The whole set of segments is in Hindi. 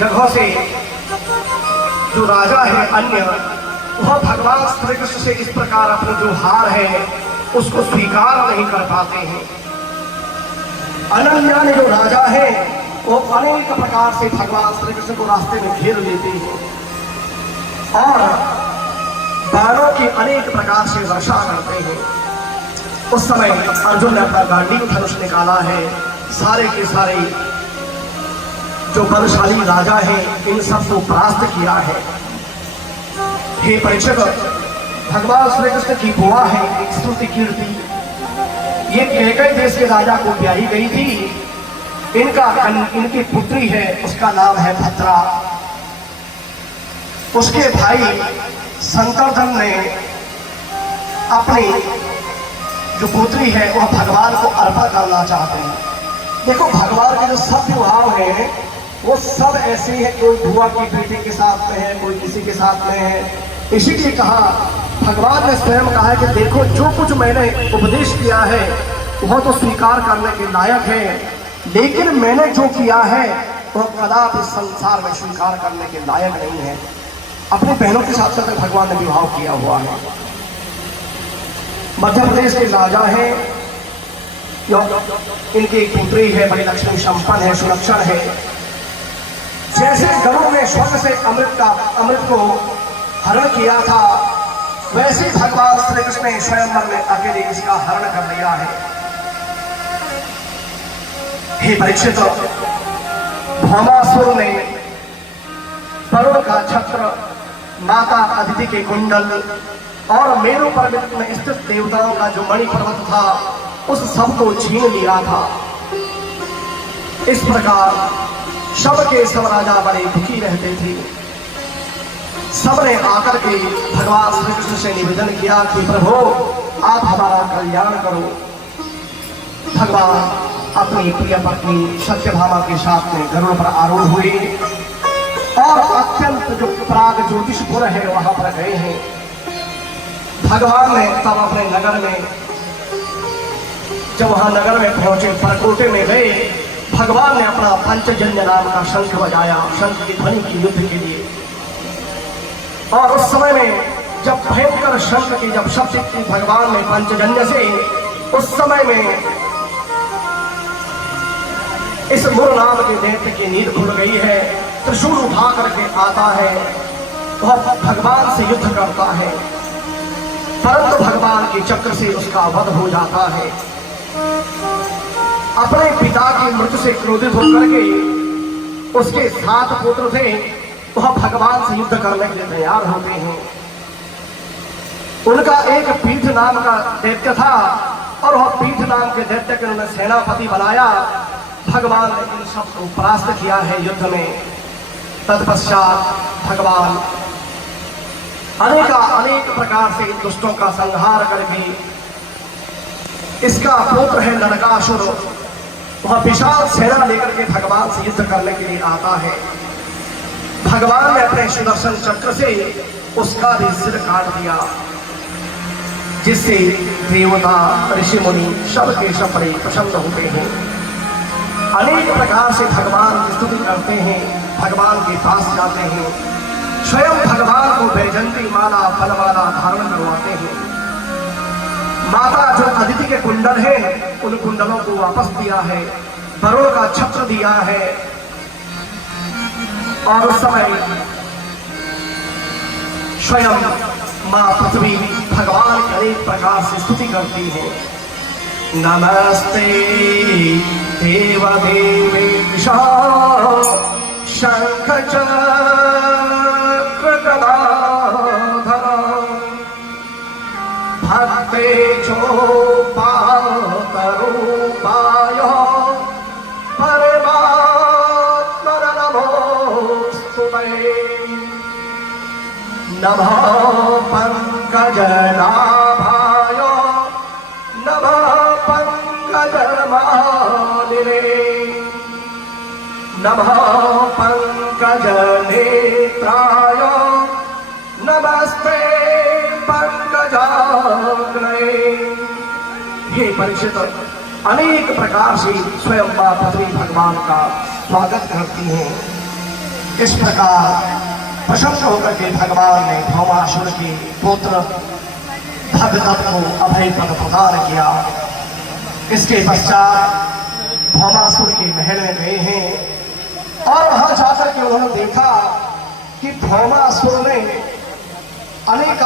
जगहों से जो राजा है अन्य, वह भगवान श्री कृष्ण से इस प्रकार अपनी जो हार है उसको स्वीकार नहीं कर पाते हैं। अनन्या जो राजा है वो अनेक प्रकार से भगवान श्री कृष्ण को रास्ते में घेर लेते हैं और बाणों की अनेक प्रकार से वर्षा करते हैं। उस समय अर्जुन ने अपना गांडीव धनुष निकाला है। सारे के सारे जो बलशाली राजा हैं इन सबको परास्त किया है। हे परीक्षक, भगवान श्री कृष्ण की बुआ है एक स्तुति कीर्ति, ये कैकेयी देश के राजा को ब्याही गई थी। इनकी पुत्री है, उसका नाम है भद्रा। उसके भाई शंतरधन ने अपनी जो पुत्री है वह भगवान को अर्पण करना चाहते हैं। देखो, भगवान के जो सब विवाह हैं वो सब ऐसे हैं, कोई बुआ की बेटी के साथ में है, कोई किसी के साथ में है। इसीलिए कहा, भगवान ने स्वयं कहा है कि देखो, जो कुछ मैंने उपदेश किया है वह तो स्वीकार करने के लायक है, लेकिन मैंने जो किया है वह कदापि इस संसार में स्वीकार करने के लायक नहीं है। अपनी बहनों के साथ साथ भगवान ने विवाह किया हुआ है। मध्य प्रदेश के राजा हैं, इनकी एक पुत्री है, बड़ी लक्ष्मी संपन्न है, सुलक्षण है। जैसे गरुड़ ने स्वर्ग से अमृत को हरण किया था, वैसे भगवान श्री कृष्ण ने स्वयंवर में अकेले इसका हरण कर लिया है। हे परीक्षित, भौमासुर ने वरुण का छत्र, माता अदिति के कुंडल और मेरु पर्वत में स्थित देवताओं का जो मणि पर्वत था उस सब को छीन लिया था। इस प्रकार सबके सब राजा बड़े दुखी रहते थे। सबने आकर के भगवान श्री कृष्ण से निवेदन किया कि प्रभु, आप हमारा कल्याण करो। भगवान अपनी प्रिय पत्नी सत्यभामा के साथ में गरुड़ पर आरूढ़ हुए और अत्यंत जो प्राग ज्योतिषपुर है वहां पर गए हैं। भगवान ने तब अपने नगर में, जब वहां नगर में पहुंचे, परकोटे में गए, भगवान ने अपना पंचजन्य नाम का शंख बजाया, शंख की ध्वनि की युद्ध के लिए। और उस समय में जब भयंकर शंख की जब शब्द की भगवान ने पंचजन्य से, उस समय में इस मुर नाम के दैत्य की नींद खुल गई है। त्रिशूल उठा करके आता है, वह भगवान से युद्ध करता है, परंतु भगवान के चक्र से उसका वध हो जाता है। अपने पिता की मृत्यु से क्रोधित होकर के उसके 7 पुत्र थे, वह भगवान से युद्ध करने के लिए तैयार होते हैं। उनका एक पीठ नाम का दैत्य था और वह पीठ नाम के दैत्य के उन्होंने सेनापति बनाया। भगवान ने इन सबको परास्त किया है युद्ध में। तत्पश्चात भगवान अनेक प्रकार से दुष्टों का संहार करके, इसका पुत्र है नरकासुर, वह विशाल सेना लेकर के भगवान से युद्ध करने के लिए आता है। भगवान ने अपने सुदर्शन चक्र से उसका भी सिर काट दिया, जिससे देवता ऋषि मुनि सब के सब बड़े प्रसन्न होते हैं। अनेक प्रकार से भगवान की स्तुति करते हैं, भगवान के पास जाते हैं, स्वयं भगवान को वैजंती माला फलमाला धारण करवाते हैं। माता जो अदिति के कुंडल है उन कुंडलों को वापस दिया है, वरुण का छत्र दिया है। और उस समय स्वयं मां पृथ्वी भगवान की अनेक प्रकार से स्तुति करती है। नमस्ते देवदेवेश शंख चक्र गदाधर भक्ते चोपातरूपाय परमात्मन नमोस्तुते। नमः पंकजनाभाय नमः पंकजमालिने नमः पंकजनेत्राय नमस्ते पंकजाग्रये। हे परीक्षित, अनेक प्रकार से स्वयं मां पृथ्वी भगवान का स्वागत करती हैं। इस प्रकार प्रसन्न होकर के भगवान ने भौमासुर के पुत्र भगदत्त को अभय पद प्रदान किया। इसके पश्चात भौमासुर के महल में गए हैं और वहां जाकर के उन्होंने देखा कि भौमासुर में अनेक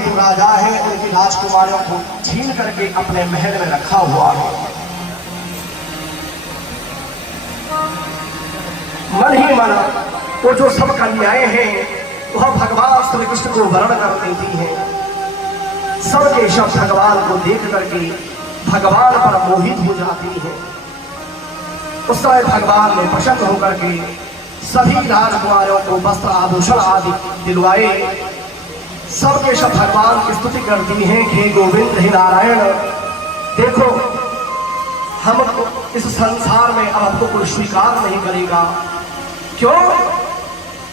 जो राजा है उनकी राजकुमारियों को छीन करके अपने महल में रखा हुआ है। मन ही मन वो जो सब कन्याएं हैं वह भगवान श्री कृष्ण को वर्ण कर देती हैं। सबके सब भगवान को देख करके भगवान पर मोहित हो जाती हैं। उस समय भगवान ने प्रसन्न होकर के सभी राजकुमारों को वस्त्र आभूषण आदि दिलवाए। सबके सब भगवान की स्तुति करती हैं कि गोविंद हे नारायण, देखो हम इस संसार में अब हमको कोई स्वीकार नहीं करेगा। क्यों?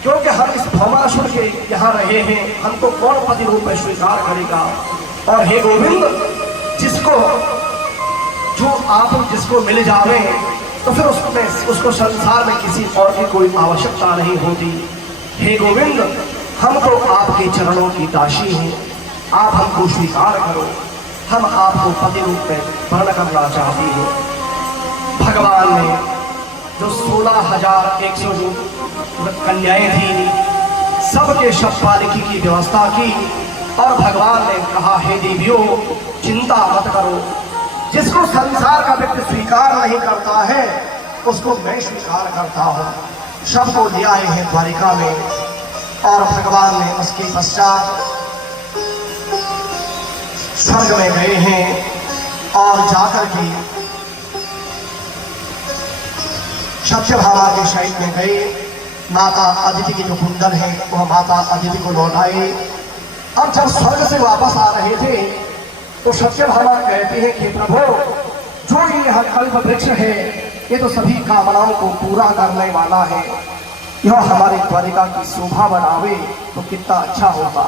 क्योंकि हम इस भौमासुर के यहाँ रहे हैं, हमको कौन पति रूप में स्वीकार करेगा। और हे गोविंद, जिसको मिल जावे तो फिर उसको संसार में किसी और की कोई आवश्यकता नहीं होती। हे गोविंद, हम तो आपके चरणों की दासी हैं, आप हमको स्वीकार करो, हम आपको पति रूप में वर्ण करना चाहते हैं। भगवान ने जो 16,100 जो कन्याएं थी सबके शब्दपालिकी की व्यवस्था की और भगवान ने कहा, हे देवियों, चिंता मत करो, जिसको संसार का व्यक्ति स्वीकार नहीं करता है उसको मैं स्वीकार करता हूँ। सबको ले आए हैं द्वारिका में और भगवान ने उसके पश्चात स्वर्ग में गए हैं और जाकर के सत्यभामा के शयन में गए। माता अदिति की जो कुंडल है वह माता अदिति को लौटाए। अब जब स्वर्ग से वापस आ रहे थे तो सत्यभामा कहते हैं कि प्रभु, जो ये कल्प वृक्ष है ये तो सभी कामनाओं को पूरा करने वाला है, यह हमारे द्वारिका की शोभा बढ़ावे तो कितना अच्छा होगा।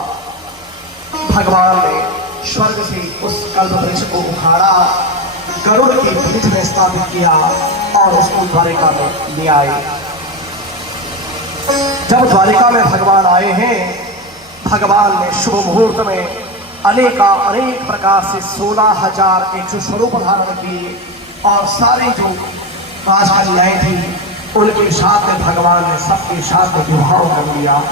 भगवान ने स्वर्ग से उस कल्प वृक्ष को उखाड़ा, गरुड़ की पीठ में स्थापित किया और उसको द्वारिका में ले आए। जब द्वारिका में भगवान आए हैं, भगवान ने शुभ मुहूर्त में अनेक प्रकार से 16,100 स्वरूप धारण किए और सारी जो राजकन्याएं थी उनके साथ में भगवान ने सबके साथ में विवाह कर लिया।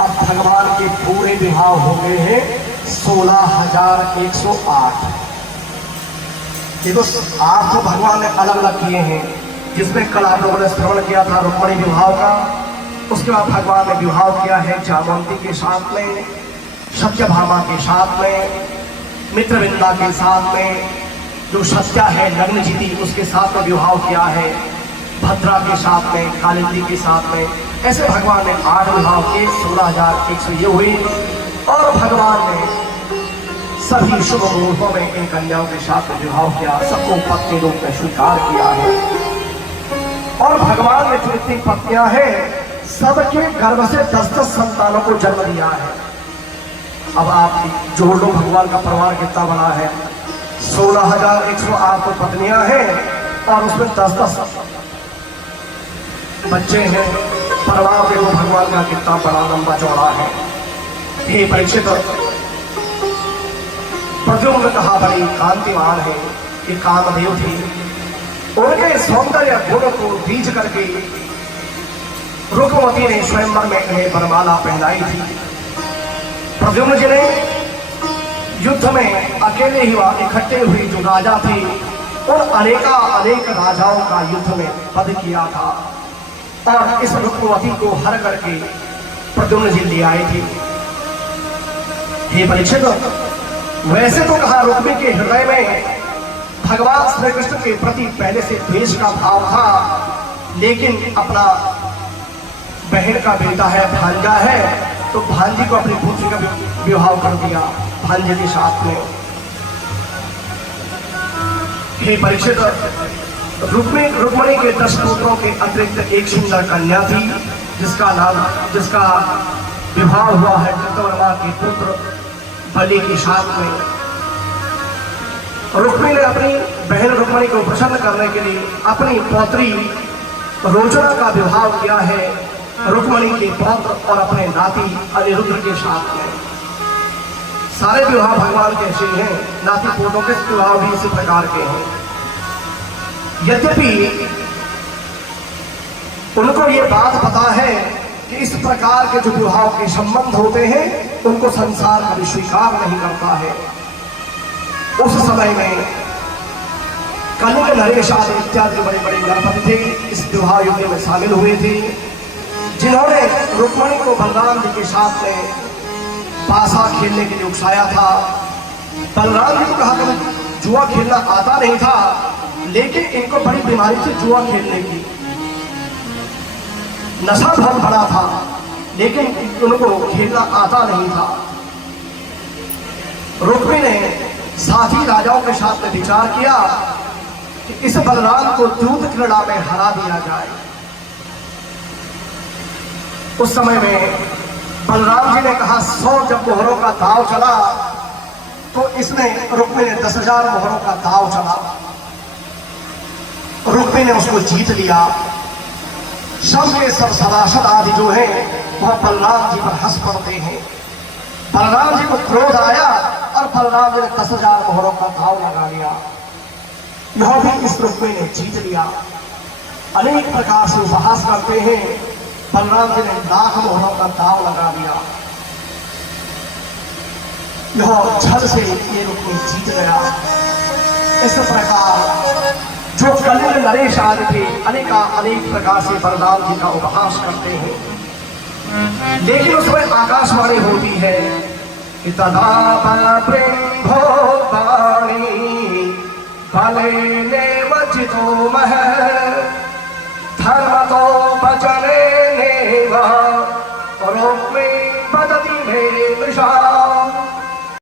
अब भगवान के पूरे विवाह हो गए हैं 16,108। ये तो 8 तो भगवान ने अलग अलग किए हैं, जिसमें कल आप लोगों ने श्रवण किया था रुक्मिणी विवाह का। उसके बाद भगवान ने विवाह किया है जामवंती के साथ में, सत्यभामा के साथ में, मित्रविंदा के साथ में, जो सत्या है नग्नजिति उसके साथ में विवाह किया है, भद्रा के साथ में, कालिंदी के साथ में। ऐसे भगवान ने 8 विवाह किए, 16,100 ये हुई। और भगवान ने सभी शुभ मुहूर्तों में इन कन्याओं के साथ में विवाह किया, सबको पत्नी रूप में स्वीकार किया है। और भगवान ने जो इतनी पत्नियां हैं सबके गर्भ से 10-10 संतानों को जन्म दिया है। अब आप जोड़ लो भगवान का परिवार कितना बड़ा है। 16,108 तो पत्नियां हैं और उसमें 10-10 बच्चे हैं। परिवार देखो भगवान का कितना बड़ा लंबा चौड़ा है। ये परीक्षित प्रद्युम्न कहा बड़ी कांतिमान है, ये कामदेव थे। उनके सौंदर्य गुण को बीज करके रुक्मवती ने स्वयंवर में इन्हें वरमाला पहनाई थी। प्रद्युम्न जी ने युद्ध में अकेले ही इकट्ठे हुए जो राजा थे उन अनेक राजाओं का युद्ध में वध किया था और इस रुक्मवती को हर करके प्रद्युम्न जी ले आए थे। हे परीक्षित, वैसे तो कहा रुक्मी के हृदय में भगवान श्री कृष्ण के प्रति पहले से द्वेष का भाव था, लेकिन अपना बहन का बेटा है, भांजा है, तो भांजी को अपनी पुत्री का विवाह कर दिया भांजे के साथ में। हे परीक्षित, रुक्मिणी के 10 पुत्रों के अतिरिक्त एक सुंदर कन्या थी जिसका विवाह हुआ है कृतवर्मा के पुत्र बलि के साथ में। रुक्मिणी ने अपनी बहन रुक्मिणी को प्रसन्न करने के लिए अपनी पौत्री रोचना का विवाह किया है रुक्मणी के पौत्र और अपने नाती अनिरुद्ध के साथ में। सारे विवाह भगवान के ऐसे हैं, नाती पोतों के विवाह भी इसी प्रकार के हैं। यद्यपि उनको ये बात पता है कि इस प्रकार के जो विवाह के संबंध होते हैं उनको संसार कभी स्वीकार नहीं करता है। उस समय में कलिंग नरेश आदि इत्यादि बड़े बड़े गणपति थे, इस विवाह युद्ध में शामिल हुए थे, जिन्होंने रुक्मणी को बलराम जी के साथ में पासा खेलने के लिए उकसाया था। बलराम जी को कहा कि जुआ खेलना आता नहीं था, लेकिन इनको बड़ी बीमारी थी जुआ खेलने की, नशा बहुत बड़ा था, लेकिन उनको खेलना आता नहीं था। रुक्मी ने साथी राजाओं के साथ में विचार किया कि इस बलराम को दूत क्रीड़ा में हरा दिया जाए। उस समय में बलराम जी ने कहा 100 जब मोहरों का दाव चला तो इसमें रुक्मी ने 10,000 मोहरों का दाव चला। रुक्मी ने उसको जीत लिया। सब के सब सभासद आदि जो है वह बलराम जी पर हंस पड़ते हैं। बलराम जी को क्रोध आया और बलराम जी ने 10,000 मोहरों का दाव लगा लिया। यह भी इस रुक्मी ने जीत लिया। अनेक प्रकार से उपहास करते हैं। बलराम जी ने 1,00,000 मोहरों का दाव लगा दिया। यह छल से ये रुक्मी जीत गया। इस प्रकार जो कलिंग नरेश आदि थे अनेक प्रकार से बलराम जी का उपहास करते हैं, लेकिन उसमें आकाशवाणी होती है कि तदा बलब्रह्मो वाणी बलेने वचितो मह धर्मतो वचने नेव रुक्मी वदति मे मृषा